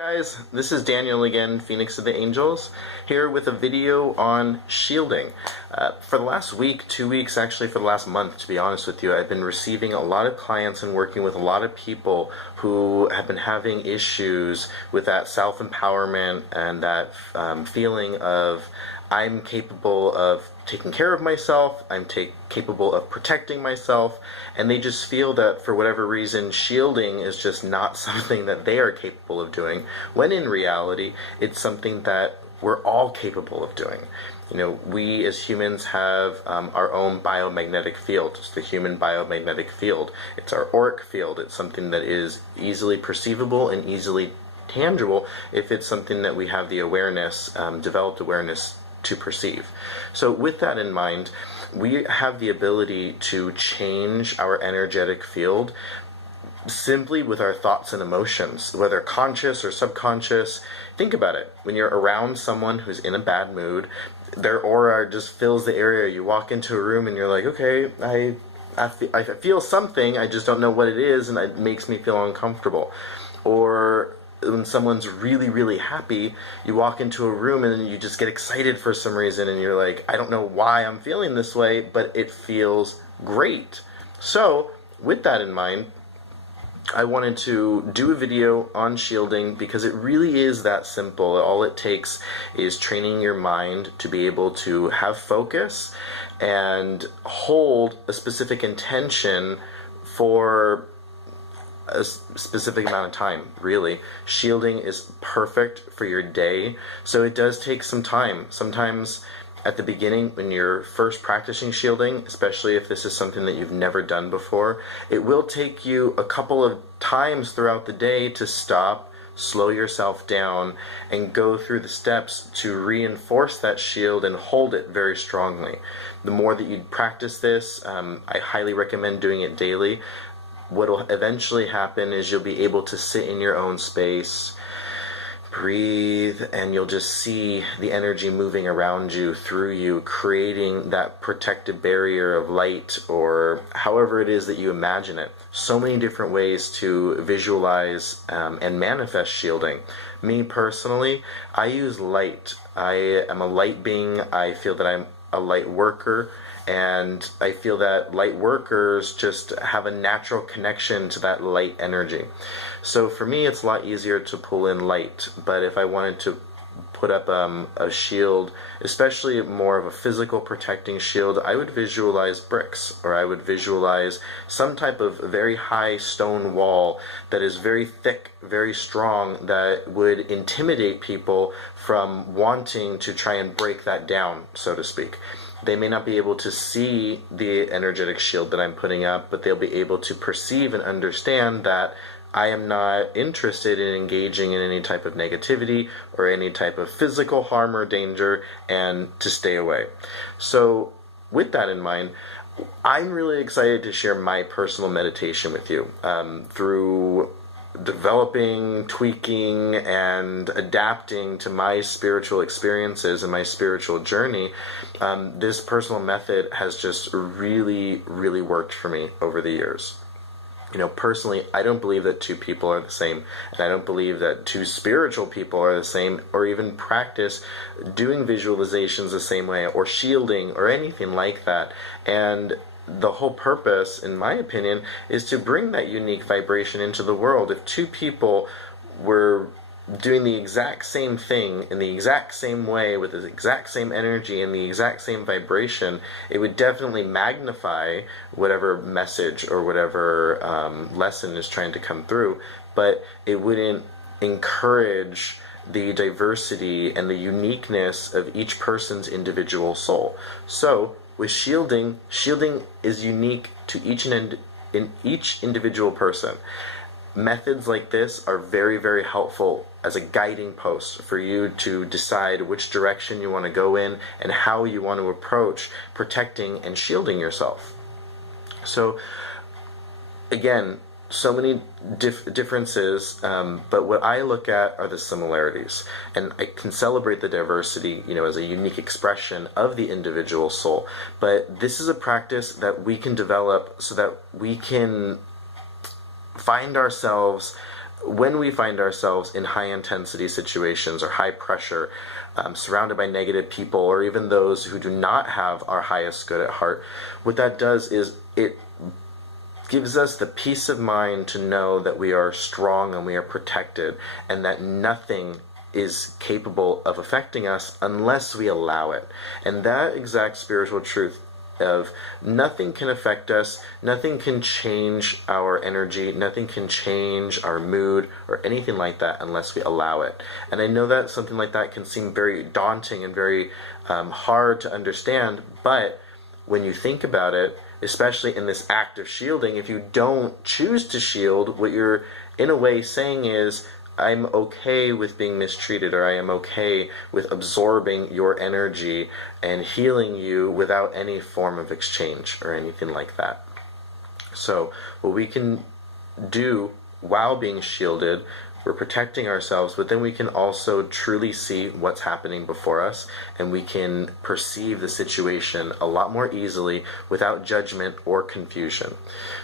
Guys, this is Daniel again, Phoenix of the Angels, here with a video on shielding. For the last week, 2 weeks, actually for the last month, to be honest with you, I've been receiving a lot of clients and working with a lot of people who have been having issues with that self-empowerment and that feeling of I'm capable of taking care of myself, I'm capable of protecting myself, and they just feel that for whatever reason shielding is just not something that they are capable of doing, when in reality it's something that we're all capable of doing. You know, we as humans have our own biomagnetic field. It's the human biomagnetic field. It's our auric field. It's something that is easily perceivable and easily tangible if it's something that we have the awareness, developed awareness to perceive. So with that in mind, we have the ability to change our energetic field simply with our thoughts and emotions, whether conscious or subconscious. Think about it. When you're around someone who's in a bad mood, their aura just fills the area. You walk into a room and you're like, okay, I feel something, I just don't know what it is, and it makes me feel uncomfortable. Or when someone's really, really happy, you walk into a room and you just get excited for some reason and you're like, I don't know why I'm feeling this way, but it feels great. So with that in mind, I wanted to do a video on shielding because it really is that simple. All it takes is training your mind to be able to have focus and hold a specific intention for a specific amount of time, really. Shielding is perfect for your day, so it does take some time. Sometimes at the beginning, when you're first practicing shielding, especially if this is something that you've never done before, it will take you a couple of times throughout the day to stop, slow yourself down, and go through the steps to reinforce that shield and hold it very strongly. The more that you practice this, I highly recommend doing it daily. What will eventually happen is you'll be able to sit in your own space, breathe, and you'll just see the energy moving around you, through you, creating that protective barrier of light, or however it is that you imagine it. So many different ways to visualize and manifest shielding. Me personally, I use light. I am a light being. I feel that I'm a light worker. And I feel that light workers just have a natural connection to that light energy. So for me, it's a lot easier to pull in light. But if I wanted to put up a shield, especially more of a physical protecting shield, I would visualize bricks, or I would visualize some type of very high stone wall that is very thick, very strong, that would intimidate people from wanting to try and break that down, so to speak. They may not be able to see the energetic shield that I'm putting up, but they'll be able to perceive and understand that I am not interested in engaging in any type of negativity or any type of physical harm or danger, and to stay away. So with that in mind, I'm really excited to share my personal meditation with you through developing, tweaking, and adapting to my spiritual experiences and my spiritual journey. This personal method has just really, really worked for me over the years. You know, personally, I don't believe that two people are the same, and I don't believe that two spiritual people are the same, or even practice doing visualizations the same way, or shielding, or anything like that. And the whole purpose, in my opinion, is to bring that unique vibration into the world. If two people were doing the exact same thing in the exact same way with the exact same energy and the exact same vibration, it would definitely magnify whatever message or whatever lesson is trying to come through, but it wouldn't encourage the diversity and the uniqueness of each person's individual soul. So with shielding is unique to each individual person. Methods like this are very, very helpful as a guiding post for you to decide which direction you want to go in and how you want to approach protecting and shielding yourself. So again, so many differences, but what I look at are the similarities, and I can celebrate the diversity, you know, as a unique expression of the individual soul. But this is a practice that we can develop so that we can find ourselves when we find ourselves in high intensity situations or high pressure, surrounded by negative people, or even those who do not have our highest good at heart, what that does is it gives us the peace of mind to know that we are strong and we are protected, and that nothing is capable of affecting us unless we allow it. And that exact spiritual truth of nothing can affect us, nothing can change our energy, nothing can change our mood or anything like that unless we allow it. And I know that something like that can seem very daunting and very hard to understand, but when you think about it, especially in this act of shielding, if you don't choose to shield, what you're in a way saying is, I'm okay with being mistreated, or I am okay with absorbing your energy and healing you without any form of exchange or anything like that. So what we can do while being shielded, we're protecting ourselves, but then we can also truly see what's happening before us, and we can perceive the situation a lot more easily without judgment or confusion.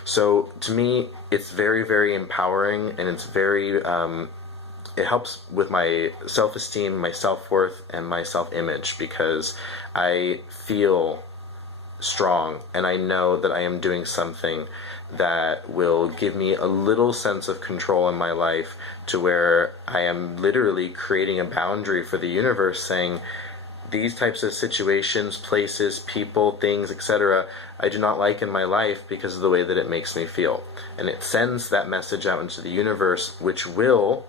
So to me, it's very, very empowering, and it's very it helps with my self-esteem, my self-worth, and my self-image, because I feel strong and I know that I am doing something that will give me a little sense of control in my life, to where I am literally creating a boundary for the universe, saying these types of situations, places, people, things, etc., I do not like in my life because of the way that it makes me feel. And it sends that message out into the universe, which will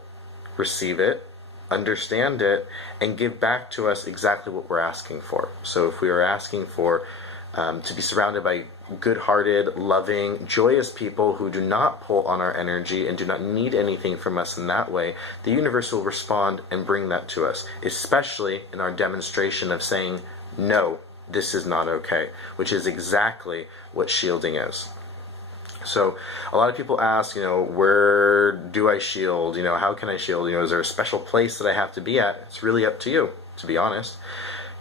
receive it, understand it, and give back to us exactly what we're asking for. So if we are asking for to be surrounded by good-hearted, loving, joyous people who do not pull on our energy and do not need anything from us in that way, the universe will respond and bring that to us, especially in our demonstration of saying, no, this is not okay, which is exactly what shielding is. So a lot of people ask, where do I shield? How can I shield? Is there a special place that I have to be at? It's really up to you, to be honest.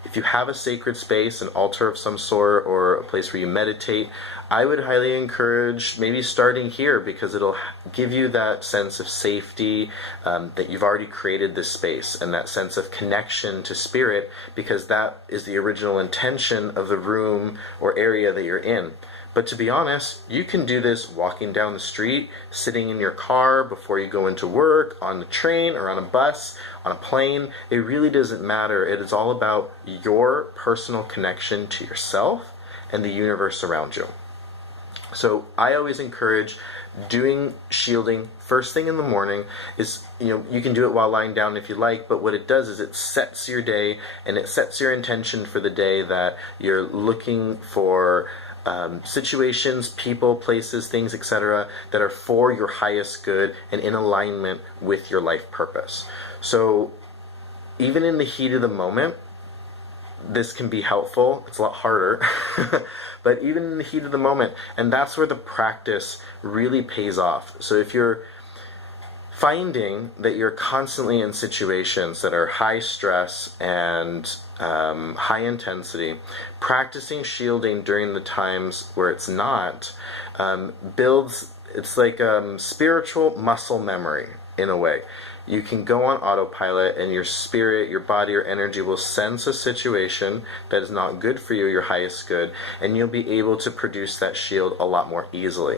If you have a sacred space, an altar of some sort, or a place where you meditate, I would highly encourage maybe starting here, because it'll give you that sense of safety, that you've already created this space, and that sense of connection to spirit, because that is the original intention of the room or area that you're in. But to be honest, you can do this walking down the street, sitting in your car before you go into work, on the train or on a bus, on a plane. It really doesn't matter. It is all about your personal connection to yourself and the universe around you. So I always encourage doing shielding first thing in the morning. Is you can do it while lying down if you like, but what it does is it sets your day, and it sets your intention for the day, that you're looking for situations, people, places, things, etc., that are for your highest good and in alignment with your life purpose. So even in the heat of the moment, this can be helpful. It's a lot harder, but even in the heat of the moment, and that's where the practice really pays off. So if you're finding that you're constantly in situations that are high stress and high intensity, practicing shielding during the times where it's not builds, it's like spiritual muscle memory in a way. You can go on autopilot, and your spirit, your body, your energy will sense a situation that is not good for you, your highest good, and you'll be able to produce that shield a lot more easily.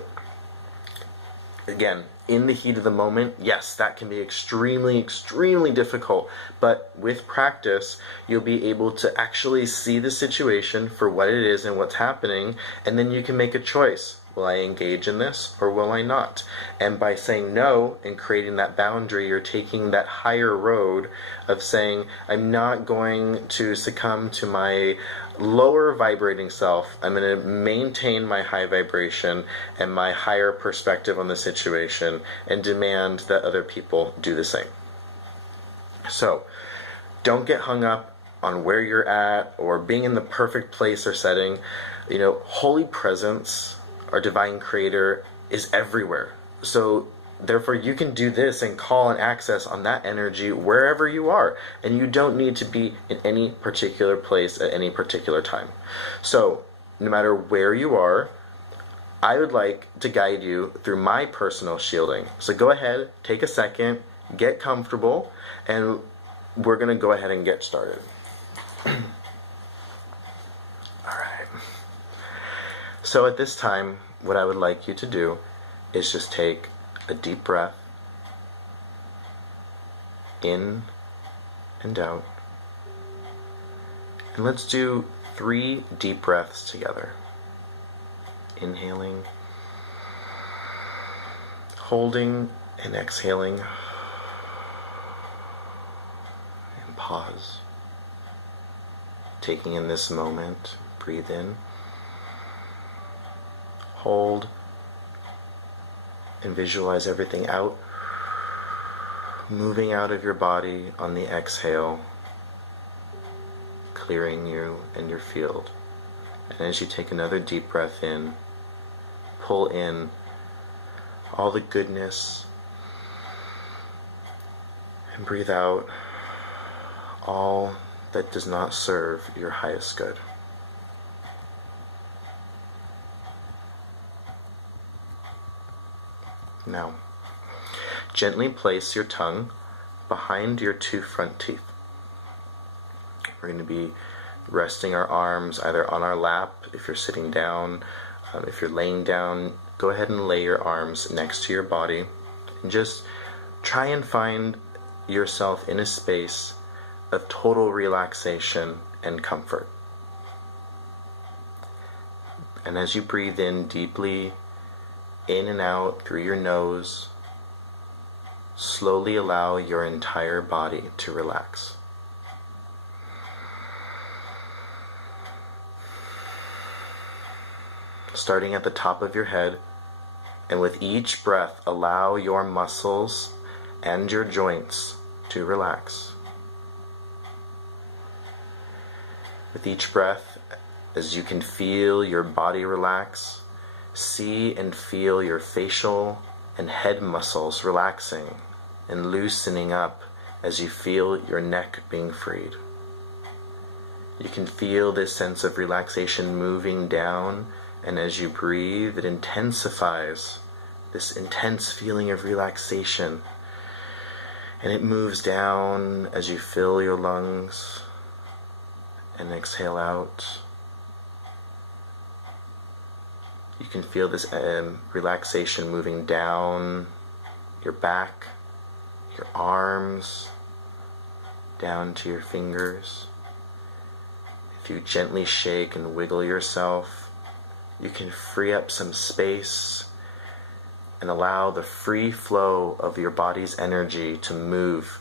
Again, in the heat of the moment, yes, that can be extremely, extremely difficult, but with practice, you'll be able to actually see the situation for what it is and what's happening, and then you can make a choice. Will I engage in this, or will I not? And by saying no and creating that boundary, you're taking that higher road of saying, I'm not going to succumb to my lower vibrating self. I'm going to maintain my high vibration and my higher perspective on the situation, and demand that other people do the same. So don't get hung up on where you're at or being in the perfect place or setting. Holy presence, our divine creator, is everywhere. So therefore you can do this and call and access on that energy wherever you are, and you don't need to be in any particular place at any particular time. So no matter where you are, I would like to guide you through my personal shielding. So go ahead, take a second, get comfortable, and we're going to go ahead and get started. All right. So at this time, what I would like you to do is just take a deep breath in and out. And let's do 3 deep breaths together. Inhaling, holding, and exhaling. And pause. Taking in this moment, breathe in, hold, and visualize everything out, moving out of your body on the exhale, clearing you and your field. And as you take another deep breath in, pull in all the goodness, and breathe out all that does not serve your highest good. Now, gently place your tongue behind your 2 front teeth. We're going to be resting our arms either on our lap if you're sitting down. If you're laying down, go ahead and lay your arms next to your body and just try and find yourself in a space of total relaxation and comfort. And as you breathe in deeply, in and out through your nose, slowly allow your entire body to relax. Starting at the top of your head, and with each breath, allow your muscles and your joints to relax. With each breath, as you can feel your body relax, see and feel your facial and head muscles relaxing and loosening up as you feel your neck being freed. You can feel this sense of relaxation moving down, and as you breathe, it intensifies this intense feeling of relaxation. And it moves down as you fill your lungs and exhale out. You can feel this relaxation moving down your back, your arms, down to your fingers. If you gently shake and wiggle yourself, you can free up some space and allow the free flow of your body's energy to move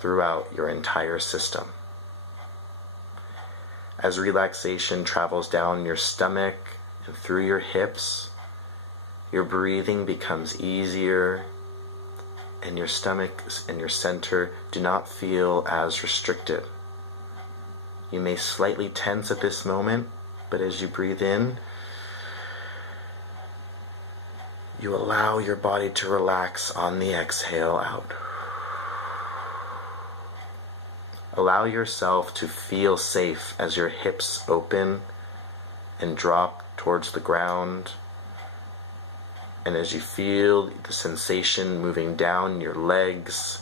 throughout your entire system. As relaxation travels down your stomach and through your hips, your breathing becomes easier, and your stomach and your center do not feel as restricted. You may slightly tense at this moment, but as you breathe in, you allow your body to relax on the exhale out. Allow yourself to feel safe as your hips open and drop towards the ground. And as you feel the sensation moving down your legs,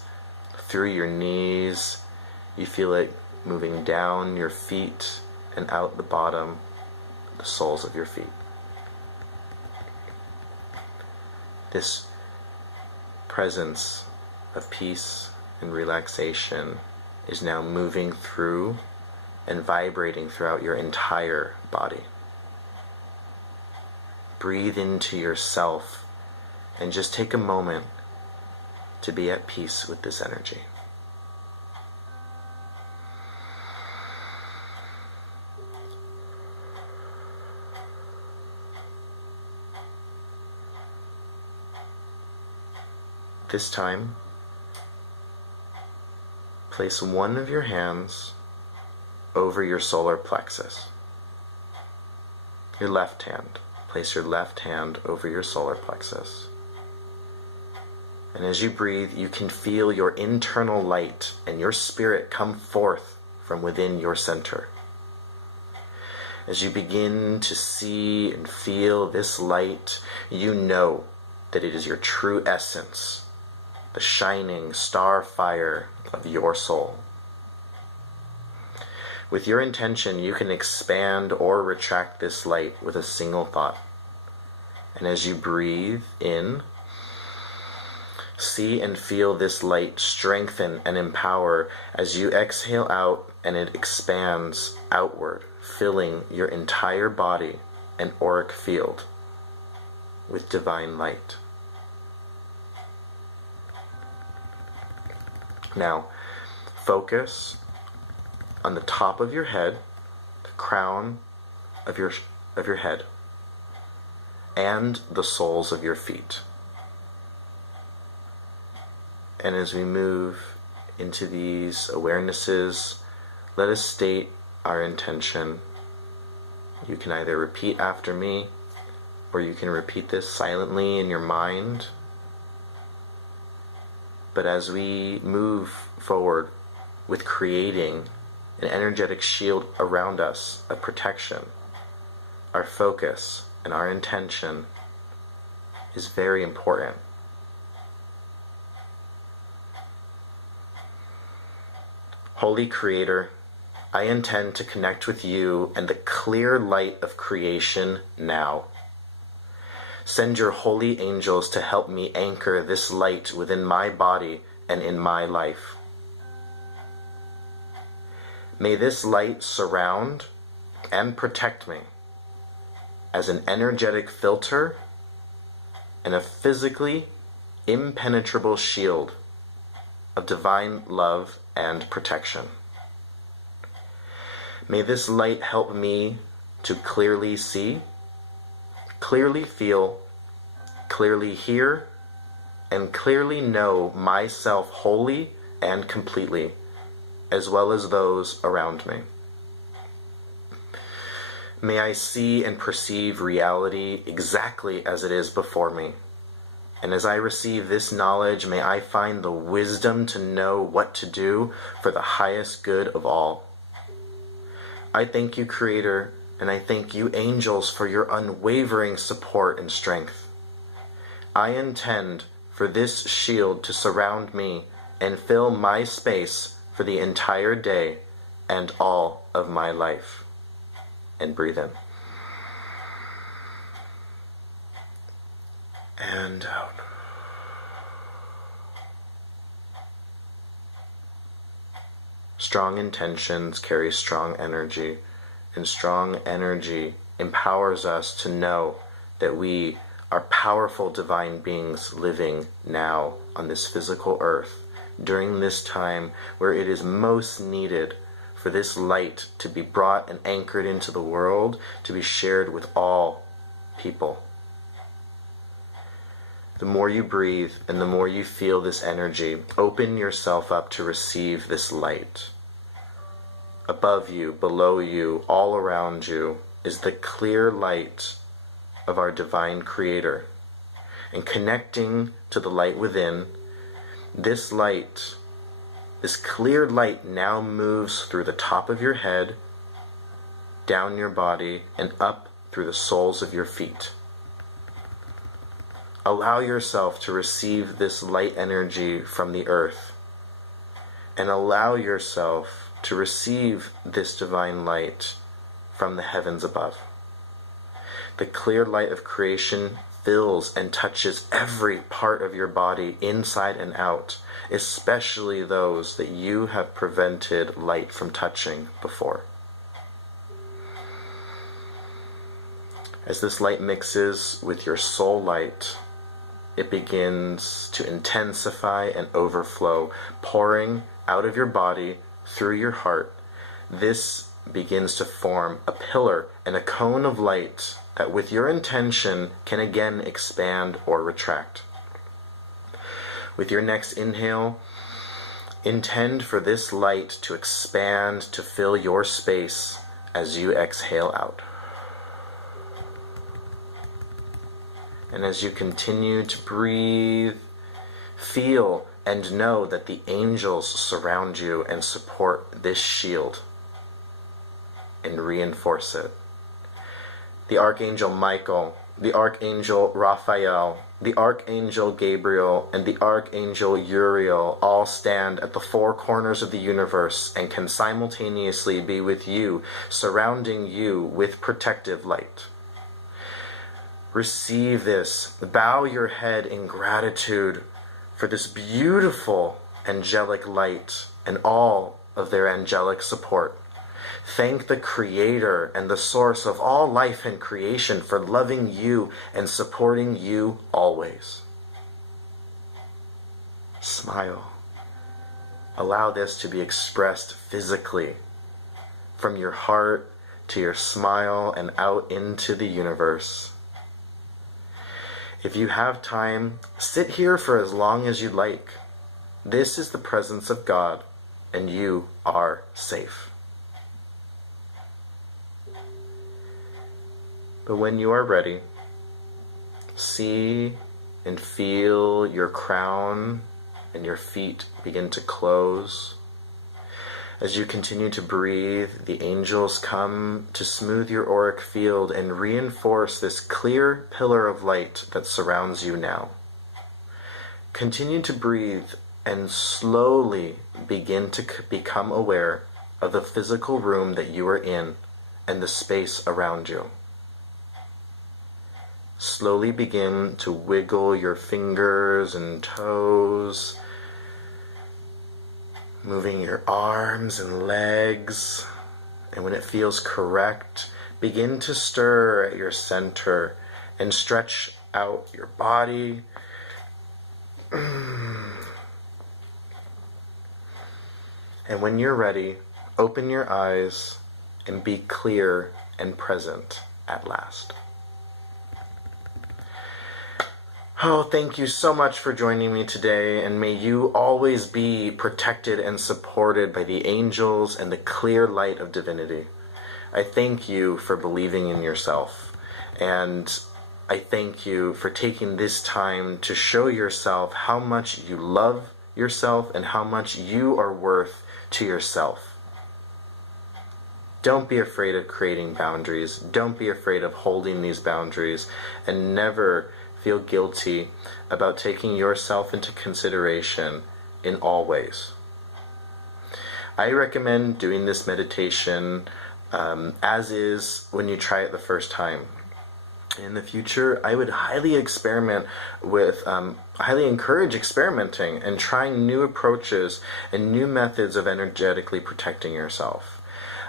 through your knees, you feel it moving down your feet and out the bottom, the soles of your feet. This presence of peace and relaxation is now moving through and vibrating throughout your entire body. Breathe into yourself and just take a moment to be at peace with this energy. This time, place one of your hands over your solar plexus. Your left hand. Place your left hand over your solar plexus. And as you breathe, you can feel your internal light and your spirit come forth from within your center. As you begin to see and feel this light, you know that it is your true essence, the shining star fire of your soul. With your intention, you can expand or retract this light with a single thought. And as you breathe in, see and feel this light strengthen and empower as you exhale out, and it expands outward, filling your entire body and auric field with divine light. Now, focus on the top of your head, the crown of your head, and the soles of your feet. And as we move into these awarenesses, let us state our intention. You can either repeat after me, or you can repeat this silently in your mind. But as we move forward with creating an energetic shield around us of protection, our focus and our intention is very important. Holy Creator, I intend to connect with you and the clear light of creation now. Send your holy angels to help me anchor this light within my body and in my life. May this light surround and protect me as an energetic filter and a physically impenetrable shield of divine love and protection. May this light help me to clearly see, clearly feel, clearly hear, and clearly know myself wholly and completely, as well as those around me. May I see and perceive reality exactly as it is before me. And as I receive this knowledge, may I find the wisdom to know what to do for the highest good of all. I thank you, Creator, and I thank you, angels, for your unwavering support and strength. I intend for this shield to surround me and fill my space for the entire day and all of my life. And breathe in. And out. Strong intentions carry strong energy, and strong energy empowers us to know that we are powerful divine beings living now on this physical earth during this time where it is most needed for this light to be brought and anchored into the world, to be shared with all people. The more you breathe and the more you feel this energy, open yourself up to receive this light. Above you, below you, all around you is the clear light of our divine Creator. And connecting to the light within, this light, this clear light now moves through the top of your head, down your body, and up through the soles of your feet. Allow yourself to receive this light energy from the earth, and allow yourself to receive this divine light from the heavens above. The clear light of creation fills and touches every part of your body, inside and out, especially those that you have prevented light from touching before. As this light mixes with your soul light, it begins to intensify and overflow, pouring out of your body through your heart. This begins to form a pillar and a cone of light that with your intention can again expand or retract. With your next inhale, intend for this light to expand to fill your space as you exhale out. And as you continue to breathe, feel and know that the angels surround you and support this shield and reinforce it the Archangel Michael, the Archangel Raphael, the Archangel Gabriel, and the Archangel Uriel all stand at the four corners of the universe and can simultaneously be with you, surrounding you with protective light. Receive this. Bow your head in gratitude for this beautiful angelic light and all of their angelic support. Thank the Creator and the source of all life and creation for loving you and supporting you always. Smile. Allow this to be expressed physically, from your heart to your smile and out into the universe. If you have time, sit here for as long as you'd like. This is the presence of God, and you are safe. But when you are ready, see and feel your crown and your feet begin to close. As you continue to breathe, the angels come to smooth your auric field and reinforce this clear pillar of light that surrounds you now. Continue to breathe and slowly begin to become aware of the physical room that you are in and the space around you. Slowly begin to wiggle your fingers and toes, moving your arms and legs, and when it feels correct, begin to stir at your center and stretch out your body. And when you're ready, open your eyes and be clear and present at last. Oh, thank you so much for joining me today, and may you always be protected and supported by the angels and the clear light of divinity. I thank you for believing in yourself, and I thank you for taking this time to show yourself how much you love yourself and how much you are worth to yourself. Don't be afraid of creating boundaries. Don't be afraid of holding these boundaries, and never feel guilty about taking yourself into consideration in all ways. I recommend doing this meditation as is when you try it the first time. In the future, I would highly encourage experimenting and trying new approaches and new methods of energetically protecting yourself.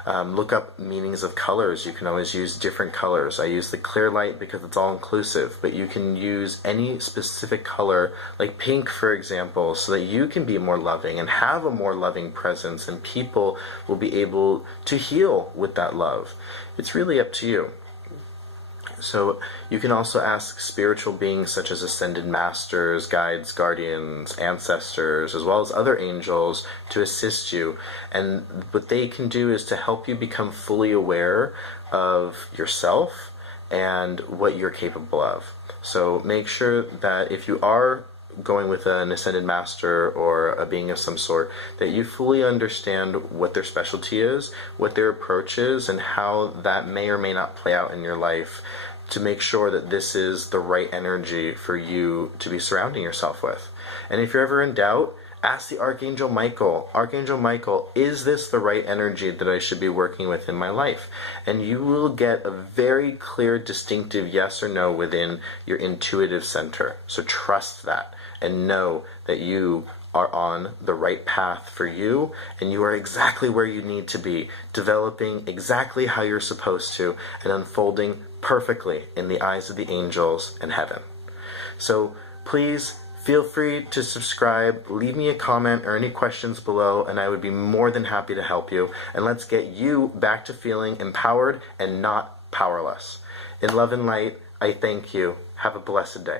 Look up meanings of colors. You can always use different colors. I use the clear light because it's all inclusive, but you can use any specific color, like pink, for example, so that you can be more loving and have a more loving presence, and people will be able to heal with that love. It's really up to you. So you can also ask spiritual beings such as ascended masters, guides, guardians, ancestors, as well as other angels to assist you. And what they can do is to help you become fully aware of yourself and what you're capable of. So make sure that if you are going with an ascended master or a being of some sort, that you fully understand what their specialty is, what their approach is, and how that may or may not play out in your life, to make sure that this is the right energy for you to be surrounding yourself with. And if you're ever in doubt, ask the Archangel Michael. Archangel Michael, is this the right energy that I should be working with in my life? And you will get a very clear, distinctive yes or no within your intuitive center. So trust that and know that you are on the right path for you, and you are exactly where you need to be, developing exactly how you're supposed to, and unfolding perfectly in the eyes of the angels and heaven. So please feel free to subscribe, leave me a comment or any questions below, and I would be more than happy to help you. And let's get you back to feeling empowered and not powerless. In love and light, I thank you. Have a blessed day.